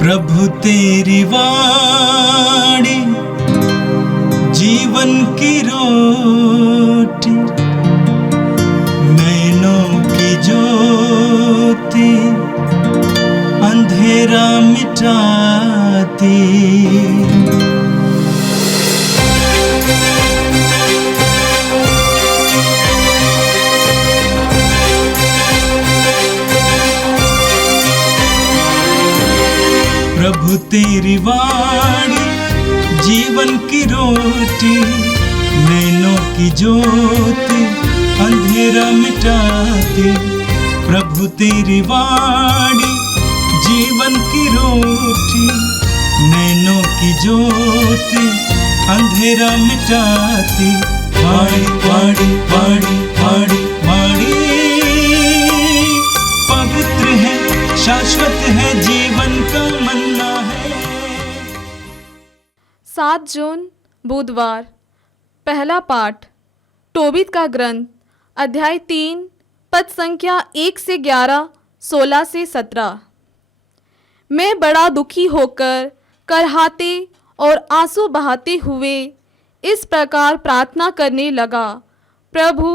प्रभु तेरी वाणी जीवन की रोटी, नैनों की ज्योति अंधेरा मिटाती। प्रभु तेरी वाणी जीवन की रोटी, नैनों की ज्योति अंधेरा मिटाती। प्रभु तेरी वाणी जीवन की रोटी, नैनों की ज्योति अंधेरा मिटाती। वाणी वाणी वाणी वाणी वाणी पवित्र है, शाश्वत है, जीवन का मन्ना है। 7 जून बुधवार। पहला पाठ तोबीत का ग्रंथ, अध्याय 3, पद संख्या 1 से 11, 16 से 17। मैं बड़ा दुखी होकर करहाते और आंसू बहाते हुए इस प्रकार प्रार्थना करने लगा, प्रभु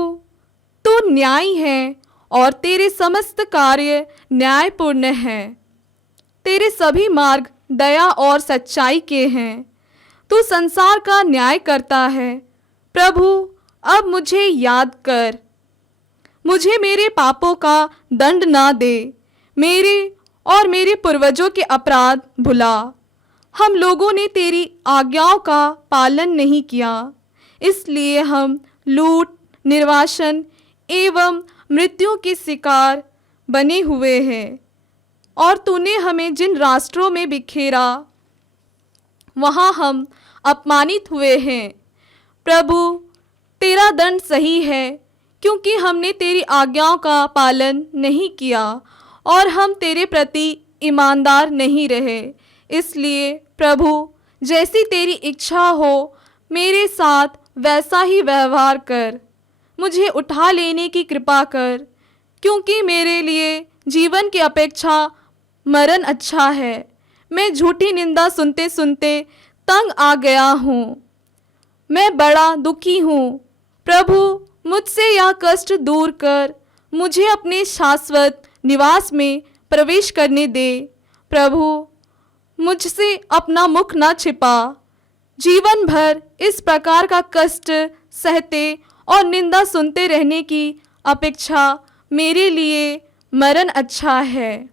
तू न्यायी है और तेरे समस्त कार्य न्यायपूर्ण हैं। तेरे सभी मार्ग दया और सच्चाई के हैं। तू संसार का न्याय करता है। प्रभु अब मुझे याद कर, मुझे मेरे पापों का दंड ना दे, मेरे और मेरे पूर्वजों के अपराध भुला। हम लोगों ने तेरी आज्ञाओं का पालन नहीं किया, इसलिए हम लूट, निर्वासन एवं मृत्यु के शिकार बने हुए हैं। और तूने हमें जिन राष्ट्रों में बिखेरा, वहाँ हम अपमानित हुए हैं। प्रभु तेरा दंड सही है, क्योंकि हमने तेरी आज्ञाओं का पालन नहीं किया और हम तेरे प्रति ईमानदार नहीं रहे। इसलिए प्रभु जैसी तेरी इच्छा हो मेरे साथ वैसा ही व्यवहार कर। मुझे उठा लेने की कृपा कर, क्योंकि मेरे लिए जीवन की अपेक्षा मरण अच्छा है। मैं झूठी निंदा सुनते सुनते तंग आ गया हूँ। मैं बड़ा दुखी हूँ। प्रभु मुझसे यह कष्ट दूर कर, मुझे अपने शाश्वत निवास में प्रवेश करने दे। प्रभु मुझसे अपना मुख न छिपा। जीवन भर इस प्रकार का कष्ट सहते और निंदा सुनते रहने की अपेक्षा मेरे लिए मरण अच्छा है।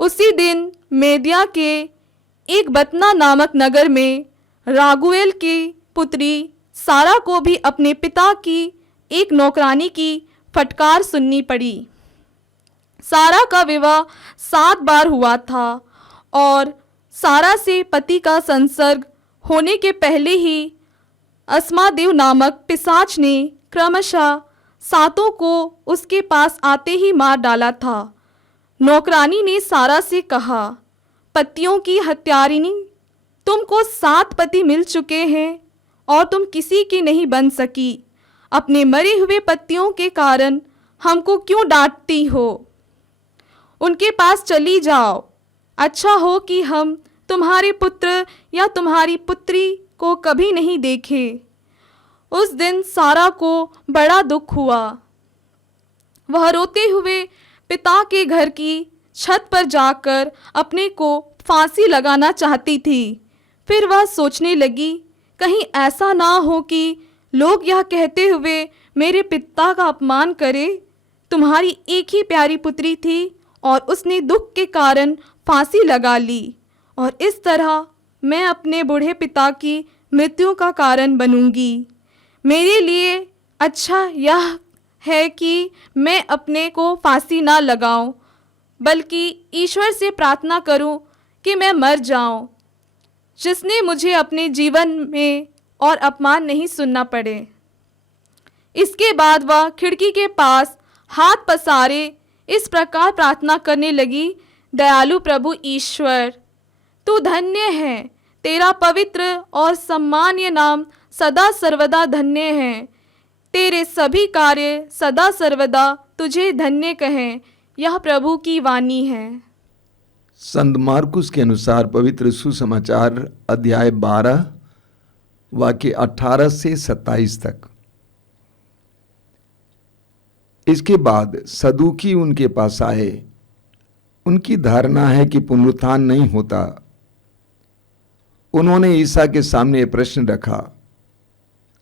उसी दिन मेदिया के एक बतना नामक नगर में रागुएल की पुत्री सारा को भी अपने पिता की एक नौकरानी की फटकार सुननी पड़ी। सारा का विवाह 7 बार हुआ था और सारा से पति का संसर्ग होने के पहले ही अस्मादेव नामक पिशाच ने क्रमशः सातों को उसके पास आते ही मार डाला था। नौकरानी ने सारा से कहा, पतियों की हत्यारिणी, तुमको 7 पति मिल चुके हैं और तुम किसी की नहीं बन सकी। अपने मरे हुए पतियों के कारण हमको क्यों डांटती हो? उनके पास चली जाओ। अच्छा हो कि हम तुम्हारे पुत्र या तुम्हारी पुत्री को कभी नहीं देखे। उस दिन सारा को बड़ा दुख हुआ। वह रोते हुए पिता के घर की छत पर जाकर अपने को फांसी लगाना चाहती थी। फिर वह सोचने लगी, कहीं ऐसा ना हो कि लोग यह कहते हुए मेरे पिता का अपमान करें, तुम्हारी एक ही प्यारी पुत्री थी और उसने दुख के कारण फांसी लगा ली, और इस तरह मैं अपने बूढ़े पिता की मृत्यु का कारण बनूंगी। मेरे लिए अच्छा यह है कि मैं अपने को फांसी ना लगाऊं, बल्कि ईश्वर से प्रार्थना करूं कि मैं मर जाऊं, जिसने मुझे अपने जीवन में और अपमान नहीं सुनना पड़े। इसके बाद वह खिड़की के पास हाथ पसारे इस प्रकार प्रार्थना करने लगी, दयालु प्रभु ईश्वर, तू धन्य है, तेरा पवित्र और सम्मानीय नाम सदा सर्वदा धन्य है। तेरे सभी कार्य सदा सर्वदा तुझे धन्य कहें। यह प्रभु की वाणी है। संत मार्कुस के अनुसार पवित्र सुसमाचार अध्याय 12 वाक्य 18 से 27 तक। इसके बाद सदूकी उनके पास आए। उनकी धारणा है कि पुनरुत्थान नहीं होता। उन्होंने ईसा के सामने प्रश्न रखा,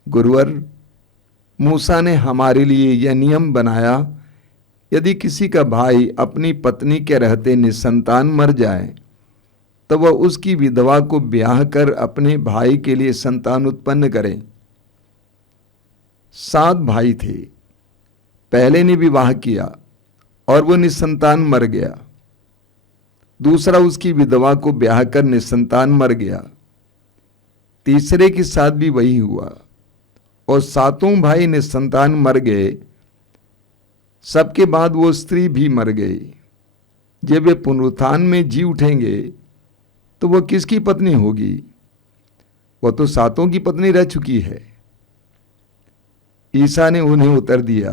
गुरुवर, मूसा ने हमारे लिए यह नियम बनाया, यदि किसी का भाई अपनी पत्नी के रहते निसंतान मर जाए तो वह उसकी विधवा को ब्याह कर अपने भाई के लिए संतान उत्पन्न करे। 7 भाई थे। पहले ने विवाह किया और वो निसंतान मर गया। दूसरा उसकी विधवा को ब्याह कर निसंतान मर गया। तीसरे के साथ भी वही हुआ और 7 भाई निसंतान मर गए। सबके बाद वो स्त्री भी मर गई। जब वे पुनरुत्थान में जी उठेंगे तो वह किसकी पत्नी होगी? वह तो 7 की पत्नी रह चुकी है। ईसा ने उन्हें उत्तर दिया,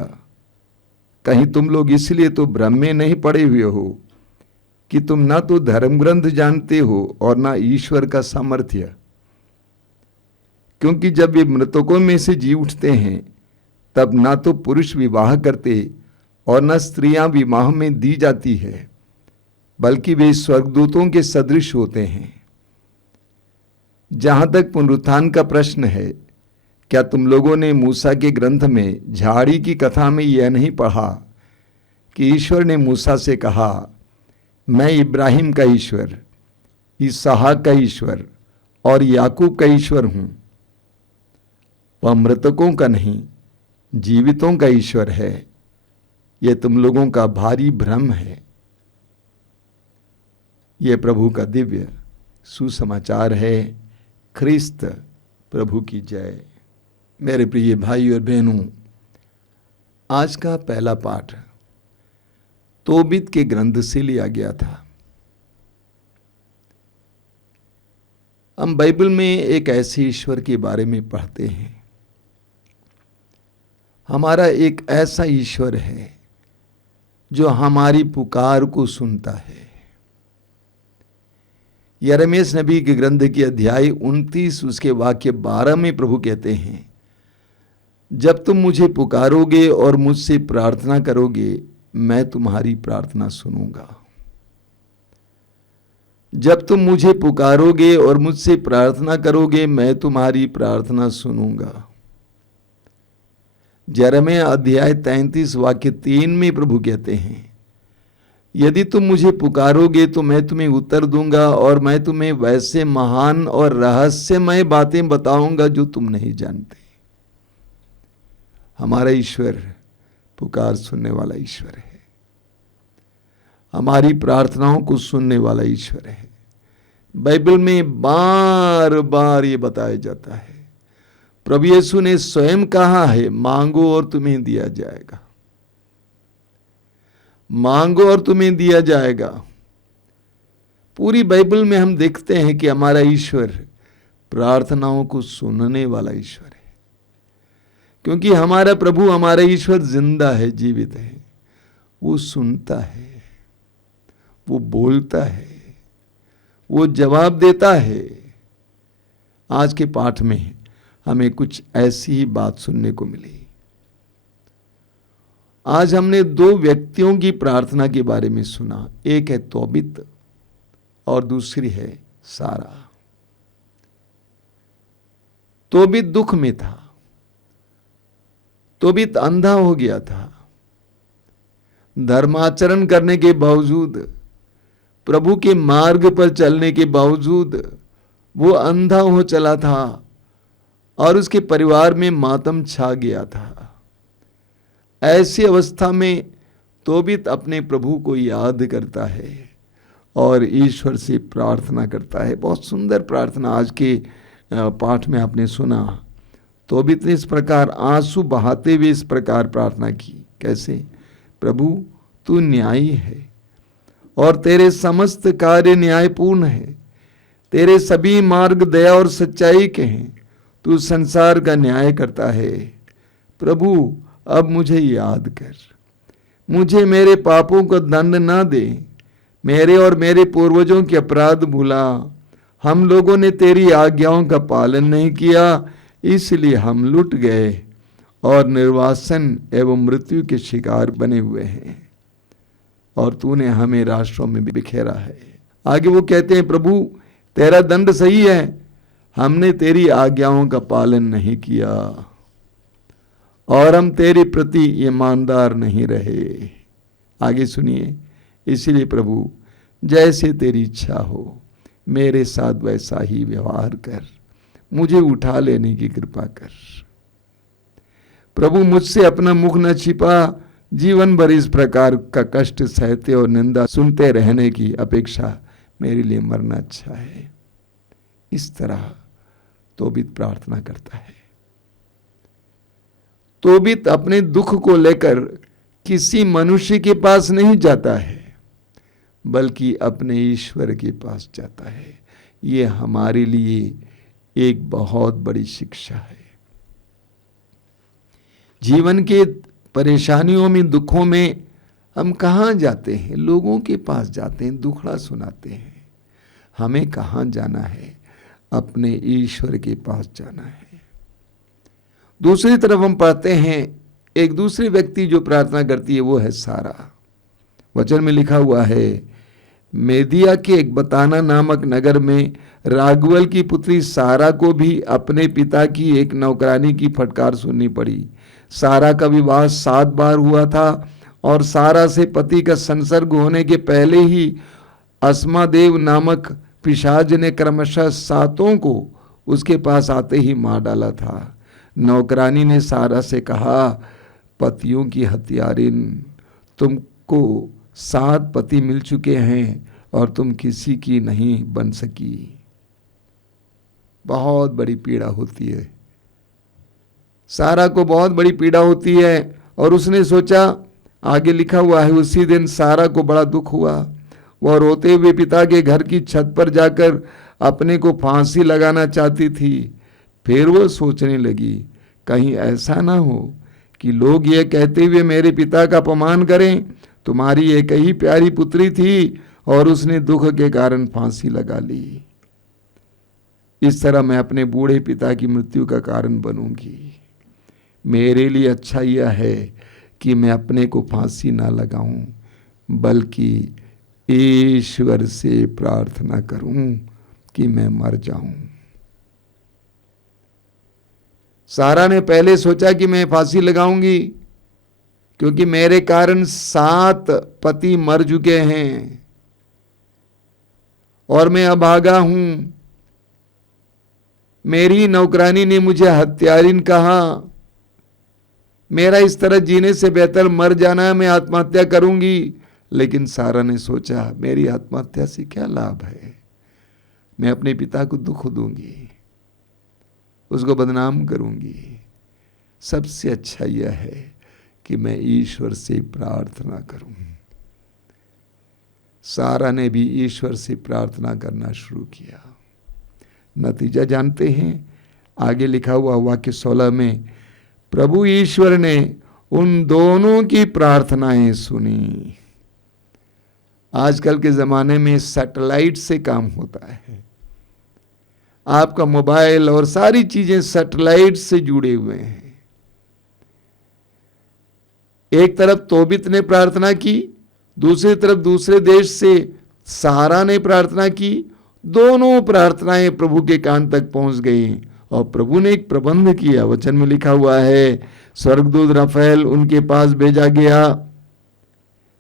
कहीं तुम लोग इसलिए तो भ्रम में नहीं पड़े हुए हो कि तुम ना तो धर्म ग्रंथ जानते हो और ना ईश्वर का सामर्थ्य। क्योंकि जब वे मृतकों में से जी उठते हैं तब ना तो पुरुष विवाह करते और न स्त्रियां विवाह में दी जाती है, बल्कि वे स्वर्गदूतों के सदृश होते हैं। जहां तक पुनरुत्थान का प्रश्न है, क्या तुम लोगों ने मूसा के ग्रंथ में झाड़ी की कथा में यह नहीं पढ़ा कि ईश्वर ने मूसा से कहा, मैं इब्राहिम का ईश्वर, इसहाक का ईश्वर और याकूब का ईश्वर हूं। वह मृतकों का नहीं, जीवितों का ईश्वर है। यह तुम लोगों का भारी भ्रम है। यह प्रभु का दिव्य सुसमाचार है। ख्रिस्त प्रभु की जय। मेरे प्रिय भाई और बहनों, आज का पहला पाठ तोबित के ग्रंथ से लिया गया था। हम बाइबल में एक ऐसे ईश्वर के बारे में पढ़ते हैं। हमारा एक ऐसा ईश्वर है जो हमारी पुकार को सुनता है। यिर्मयाह नबी के ग्रंथ की अध्याय 29 उसके वाक्य 12 में प्रभु कहते हैं, जब तुम मुझे पुकारोगे और मुझसे प्रार्थना करोगे, मैं तुम्हारी प्रार्थना सुनूंगा। जब तुम मुझे पुकारोगे और मुझसे प्रार्थना करोगे, मैं तुम्हारी प्रार्थना सुनूंगा। यिर्मयाह अध्याय 33 वाक्य 3 में प्रभु कहते हैं, यदि तुम मुझे पुकारोगे तो मैं तुम्हें उत्तर दूंगा और मैं तुम्हें वैसे महान और रहस्यमय बातें बताऊंगा जो तुम नहीं जानते। हमारा ईश्वर पुकार सुनने वाला ईश्वर है। हमारी प्रार्थनाओं को सुनने वाला ईश्वर है। बाइबल में बार बार ये बताया जाता है। प्रभु यीशु ने स्वयं कहा है, मांगो और तुम्हें दिया जाएगा। मांगो और तुम्हें दिया जाएगा। पूरी बाइबल में हम देखते हैं कि हमारा ईश्वर प्रार्थनाओं को सुनने वाला ईश्वर है। क्योंकि हमारा प्रभु, हमारा ईश्वर जिंदा है, जीवित है। वो सुनता है, वो बोलता है, वो जवाब देता है। आज के पाठ में हमें कुछ ऐसी ही बात सुनने को मिली। आज हमने 2 व्यक्तियों की प्रार्थना के बारे में सुना। एक है तोबित और दूसरी है सारा। तोबित दुख में था। तोबित अंधा हो गया था। धर्माचरण करने के बावजूद, प्रभु के मार्ग पर चलने के बावजूद वो अंधा हो चला था और उसके परिवार में मातम छा गया था। ऐसी अवस्था में तोबित अपने प्रभु को याद करता है और ईश्वर से प्रार्थना करता है। बहुत सुंदर प्रार्थना आज के पाठ में आपने सुना। तोबित ने इस प्रकार आंसू बहाते हुए इस प्रकार प्रार्थना की। कैसे? प्रभु, तू न्यायी है और तेरे समस्त कार्य न्यायपूर्ण है। तेरे सभी मार्ग दया और सच्चाई के हैं। तू संसार का न्याय करता है। प्रभु, अब मुझे याद कर। मुझे मेरे पापों का दंड ना दे। मेरे और मेरे पूर्वजों के अपराध भूला। हम लोगों ने तेरी आज्ञाओं का पालन नहीं किया, इसलिए हम लुट गए और निर्वासन एवं मृत्यु के शिकार बने हुए हैं, और तूने हमें राष्ट्रों में बिखेरा है। आगे वो कहते हैं, प्रभु तेरा दंड सही है, हमने तेरी आज्ञाओं का पालन नहीं किया और हम तेरे प्रति ईमानदार नहीं रहे। आगे सुनिए, इसलिए प्रभु जैसे तेरी इच्छा हो मेरे साथ वैसा ही व्यवहार कर, मुझे उठा लेने की कृपा कर। प्रभु मुझसे अपना मुख न छिपा, जीवन भर इस प्रकार का कष्ट सहते और निंदा सुनते रहने की अपेक्षा मेरे लिए मरना अच्छा है। इस तरह तोबीत प्रार्थना करता है। तोबीत अपने दुख को लेकर किसी मनुष्य के पास नहीं जाता है, बल्कि अपने ईश्वर के पास जाता है। ये हमारे लिए एक बहुत बड़ी शिक्षा है। जीवन के परेशानियों में, दुखों में हम कहाँ जाते हैं? लोगों के पास जाते हैं, दुखड़ा सुनाते हैं। हमें कहाँ जाना है? अपने ईश्वर के पास जाना है। दूसरी तरफ हम पढ़ते हैं एक दूसरे व्यक्ति जो प्रार्थना करती है, वो है सारा। वचन में लिखा हुआ है, मेदिया के एक बताना नामक नगर में रागुएल की पुत्री सारा को भी अपने पिता की एक नौकरानी की फटकार सुननी पड़ी। सारा का विवाह 7 बार हुआ था और सारा से पति का संसर्ग होने के पहले ही अस्मादेव नामक पिशाच ने क्रमशः 7 को उसके पास आते ही मार डाला था। नौकरानी ने सारा से कहा, पतियों की हत्यारिन, तुमको 7 पति मिल चुके हैं और तुम किसी की नहीं बन सकी। बहुत बड़ी पीड़ा होती है, सारा को बहुत बड़ी पीड़ा होती है। और उसने सोचा, आगे लिखा हुआ है, उसी दिन सारा को बड़ा दुख हुआ। वह रोते हुए पिता के घर की छत पर जाकर अपने को फांसी लगाना चाहती थी। फिर वह सोचने लगी, कहीं ऐसा ना हो कि लोग यह कहते हुए मेरे पिता का अपमान करें, तुम्हारी एक ही प्यारी पुत्री थी और उसने दुख के कारण फांसी लगा ली। इस तरह मैं अपने बूढ़े पिता की मृत्यु का कारण बनूंगी। मेरे लिए अच्छा यह है कि मैं अपने को फांसी ना लगाऊं, बल्कि ईश्वर से प्रार्थना करूं कि मैं मर जाऊं। सारा ने पहले सोचा कि मैं फांसी लगाऊंगी, क्योंकि मेरे कारण 7 पति मर चुके हैं और मैं अभागा हूं। मेरी नौकरानी ने मुझे हत्यारिन कहा। मेरा इस तरह जीने से बेहतर मर जाना है, मैं आत्महत्या करूंगी। लेकिन सारा ने सोचा, मेरी आत्महत्या से क्या लाभ है? मैं अपने पिता को दुख दूंगी, उसको बदनाम करूंगी। सबसे अच्छा यह है कि मैं ईश्वर से प्रार्थना करूं। सारा ने भी ईश्वर से प्रार्थना करना शुरू किया। नतीजा जानते हैं, आगे लिखा हुआ वाक्य 16 में, प्रभु ईश्वर ने उन दोनों की प्रार्थनाएं सुनी। आजकल के जमाने में सैटेलाइट से काम होता है। आपका मोबाइल और सारी चीजें सैटेलाइट से जुड़े हुए हैं। एक तरफ तोबित ने प्रार्थना की, दूसरी तरफ दूसरे देश से सारा ने प्रार्थना की। दोनों प्रार्थनाएं प्रभु के कान तक पहुंच गई और प्रभु ने एक प्रबंध किया। वचन में लिखा हुआ है, स्वर्गदूत राफेल उनके पास भेजा गया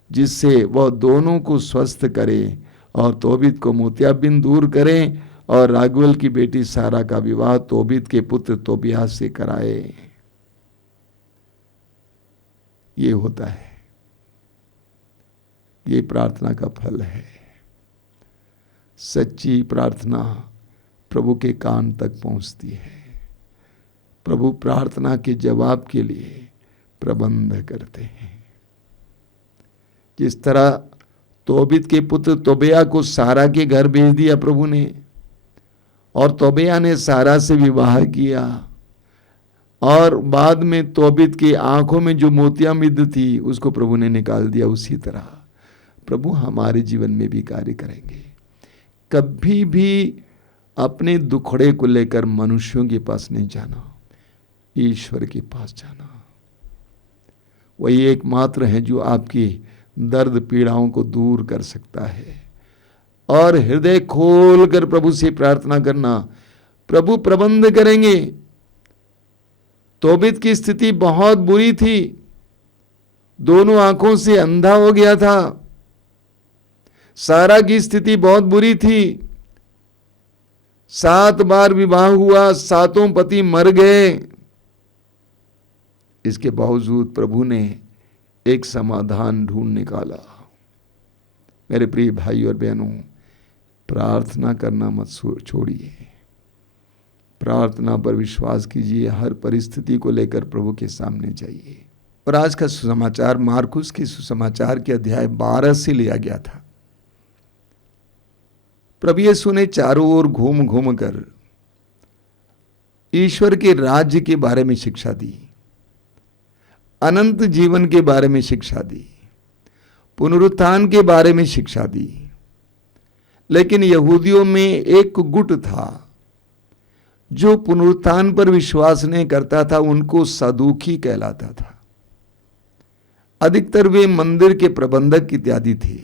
जिससे वह दोनों को स्वस्थ करे और तोबित को मोतियाबिंद दूर करें और रागुएल की बेटी सारा का विवाह तोबित के पुत्र तोबियाह से कराए। ये होता है, ये प्रार्थना का फल है। सच्ची प्रार्थना प्रभु के कान तक पहुंचती है। प्रभु प्रार्थना के जवाब के लिए प्रबंध करते हैं। जिस तरह तोबित के पुत्र तोबिया को सारा के घर भेज दिया प्रभु ने, और तोबिया ने सारा से विवाह किया, और बाद में तोबित की आंखों में जो मोतियाबिंद थी उसको प्रभु ने निकाल दिया। उसी तरह प्रभु हमारे जीवन में भी कार्य करेंगे। कभी भी अपने दुखड़े को लेकर मनुष्यों के पास नहीं जाना, ईश्वर के पास जाना। वही एकमात्र है जो आपकी दर्द पीड़ाओं को दूर कर सकता है। और हृदय खोल कर प्रभु से प्रार्थना करना, प्रभु प्रबंध करेंगे। तोबित की स्थिति बहुत बुरी थी, दोनों आंखों से अंधा हो गया था। सारा की स्थिति बहुत बुरी थी, 7 बार विवाह हुआ, 7 पति मर गए। इसके बावजूद प्रभु ने एक समाधान ढूंढ निकाला। मेरे प्रिय भाई और बहनों, प्रार्थना करना मत छोड़िए, प्रार्थना पर विश्वास कीजिए। हर परिस्थिति को लेकर प्रभु के सामने जाइए। और आज का सुसमाचार मार्कुस के सुसमाचार के अध्याय 12 से लिया गया था। प्रभु यीशु ने चारों ओर घूम घूम कर ईश्वर के राज्य के बारे में शिक्षा दी, अनंत जीवन के बारे में शिक्षा दी, पुनरुत्थान के बारे में शिक्षा दी। लेकिन यहूदियों में एक गुट था जो पुनरुत्थान पर विश्वास नहीं करता था, उनको सदूकी कहलाता था। अधिकतर वे मंदिर के प्रबंधक इत्यादि थे,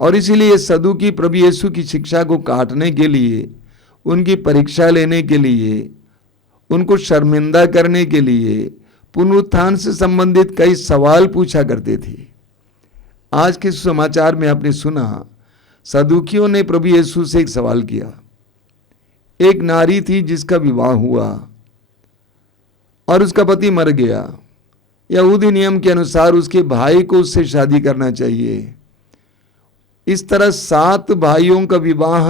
और इसीलिए सदूकी प्रभु यीशु की शिक्षा को काटने के लिए, उनकी परीक्षा लेने के लिए, उनको शर्मिंदा करने के लिए पुनरुत्थान से संबंधित कई सवाल पूछा करते थे। आज के समाचार में आपने सुना, सदूकियों ने प्रभु यीशु से एक सवाल किया। एक नारी थी जिसका विवाह हुआ और उसका पति मर गया। यहूदी नियम के अनुसार उसके भाई को उससे शादी करना चाहिए। इस तरह 7 भाइयों का विवाह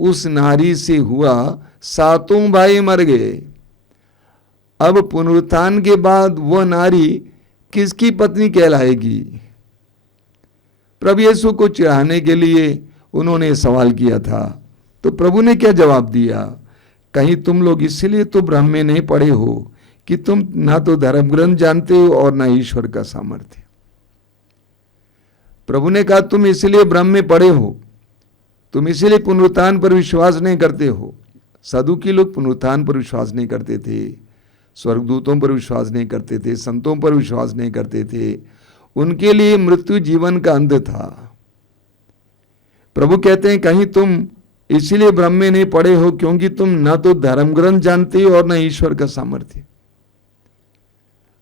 उस नारी से हुआ, 7 भाई मर गए। अब पुनरुत्थान के बाद वह नारी किसकी पत्नी कहलाएगी? प्रभु यीशु को चिढ़ाने के लिए उन्होंने सवाल किया था। तो प्रभु ने क्या जवाब दिया? कहीं तुम लोग इसलिए तो भ्रम में नहीं पड़े हो कि तुम ना तो धर्म ग्रंथ जानते हो और ना ईश्वर का सामर्थ्य। प्रभु ने कहा तुम इसलिए भ्रम में पड़े हो, तुम इसलिए पुनरुत्थान पर विश्वास नहीं करते हो। सदूकी लोग पुनरुत्थान पर विश्वास नहीं करते थे, स्वर्गदूतों पर विश्वास नहीं करते थे, संतों पर विश्वास नहीं करते थे। उनके लिए मृत्यु जीवन का अंत था। प्रभु कहते हैं कहीं तुम इसलिए भ्रम में नहीं पड़े हो क्योंकि तुम ना तो धर्म ग्रंथ जानते हो और ना ईश्वर का सामर्थ्य।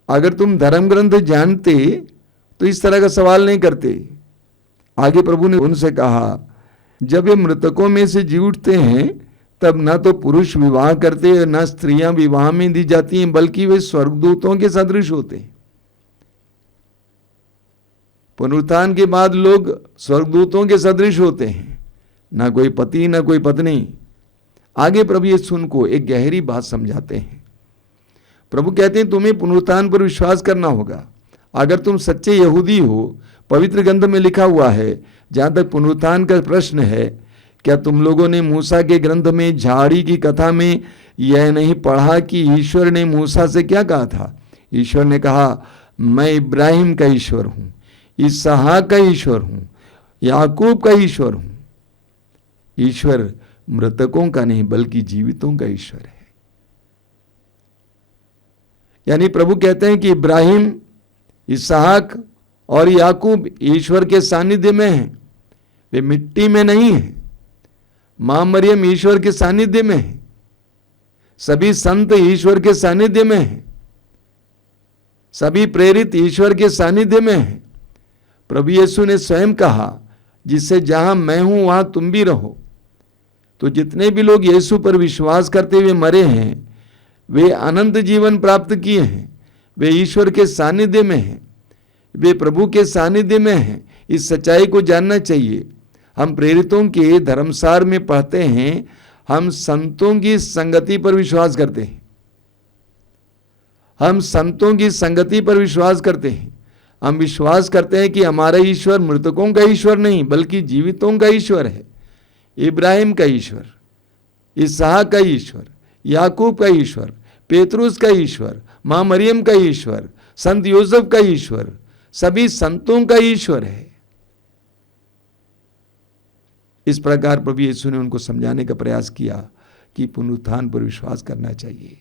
अगर तुम धर्म ग्रंथ जानते तो इस तरह का सवाल नहीं करते। आगे प्रभु ने उनसे कहा, जब ये मृतकों में से जी उठते हैं तब ना तो पुरुष विवाह करते हैं, ना स्त्रियां विवाह में दी जाती हैं, बल्कि वे स्वर्गदूतों के सदृश होते हैं। पुनरुत्थान के बाद लोग स्वर्गदूतों के सदृश होते हैं, ना कोई पति ना कोई पत्नी। आगे प्रभु यीशु उनको एक गहरी बात समझाते हैं। प्रभु कहते हैं तुम्हें पुनरुत्थान पर विश्वास करना होगा। अगर तुम सच्चे यहूदी हो, पवित्र ग्रंथ में लिखा हुआ है, जहां तक पुनरुत्थान का प्रश्न है, क्या तुम लोगों ने मूसा के ग्रंथ में झाड़ी की कथा में यह नहीं पढ़ा कि ईश्वर ने मूसा से क्या कहा था? ईश्वर ने कहा, मैं इब्राहिम का ईश्वर हूं, इसहाक का ईश्वर हूं, याकूब का ईश्वर हूं। ईश्वर मृतकों का नहीं बल्कि जीवितों का ईश्वर है। यानी प्रभु कहते हैं कि इब्राहिम, इसहाक और याकूब ईश्वर के सानिध्य में हैं, वे मिट्टी में नहीं हैं। मां मरियम ईश्वर के सानिध्य में है, सभी संत ईश्वर के सानिध्य में हैं, सभी प्रेरित ईश्वर के सानिध्य में हैं। प्रभु यीशु ने स्वयं कहा, जिससे जहां मैं हूं वहां तुम भी रहो। तो जितने भी लोग यीशु पर विश्वास करते हुए मरे हैं, वे अनंत जीवन प्राप्त किए हैं, वे ईश्वर के सानिध्य में हैं, वे प्रभु के सानिध्य में हैं। इस सच्चाई को जानना चाहिए। हम प्रेरितों के धर्मसार में पढ़ते हैं, हम संतों की संगति पर विश्वास करते हैं, हम संतों की संगति पर विश्वास करते हैं। हम विश्वास करते हैं कि हमारा ईश्वर मृतकों का ईश्वर नहीं बल्कि जीवितों का ईश्वर है। इब्राहिम का ईश्वर, इसहाक का ईश्वर, याकूब का ईश्वर, पेतरुस का ईश्वर, मां मरियम का ईश्वर, संत यूसुफ का ईश्वर, सभी संतों का ईश्वर है। इस प्रकार प्रभु यीशु ने उनको समझाने का प्रयास किया कि पुनरुत्थान पर विश्वास करना चाहिए।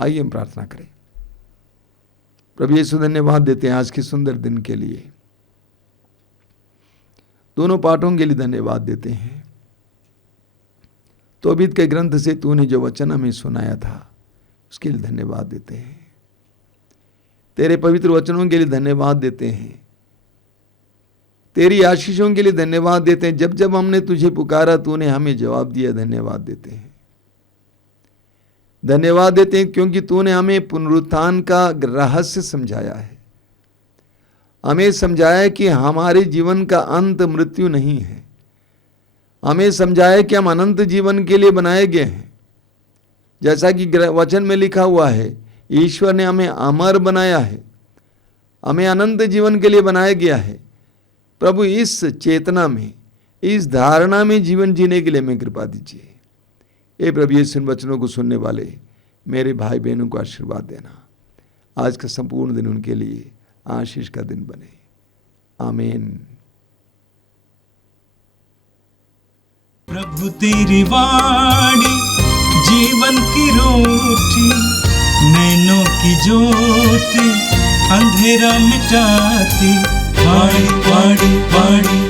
आइए हम प्रार्थना करें। प्रभु यीशु धन्यवाद देते हैं आज के सुंदर दिन के लिए, दोनों पाठों के लिए धन्यवाद देते हैं। तोबीत के ग्रंथ से तूने जो वचन हमें सुनाया था उसके लिए धन्यवाद देते हैं। तेरे पवित्र वचनों के लिए धन्यवाद देते हैं। तेरी आशीषों के लिए धन्यवाद देते हैं। जब जब हमने तुझे पुकारा तूने हमें जवाब दिया, धन्यवाद देते हैं। धन्यवाद देते हैं क्योंकि तूने हमें पुनरुत्थान का रहस्य समझाया है। हमें समझाया कि हमारे जीवन का अंत मृत्यु नहीं है। हमें समझाया कि हम अनंत जीवन के लिए बनाए गए हैं। जैसा कि वचन में लिखा हुआ है, ईश्वर ने हमें अमर बनाया है, हमें अनंत जीवन के लिए बनाया गया है। प्रभु इस चेतना में, इस धारणा में जीवन जीने के लिए हमें कृपा दीजिए। हे प्रभु यीशु इन वचनों को सुनने वाले मेरे भाई बहनों को आशीर्वाद देना। आज का संपूर्ण दिन उनके लिए आशीष का दिन बने। आमीन। प्रभु तेरी वाणी जीवन की रोटी, नैनों की ज्योति अंधेरा मिटाती। वाणी वाणी वाणी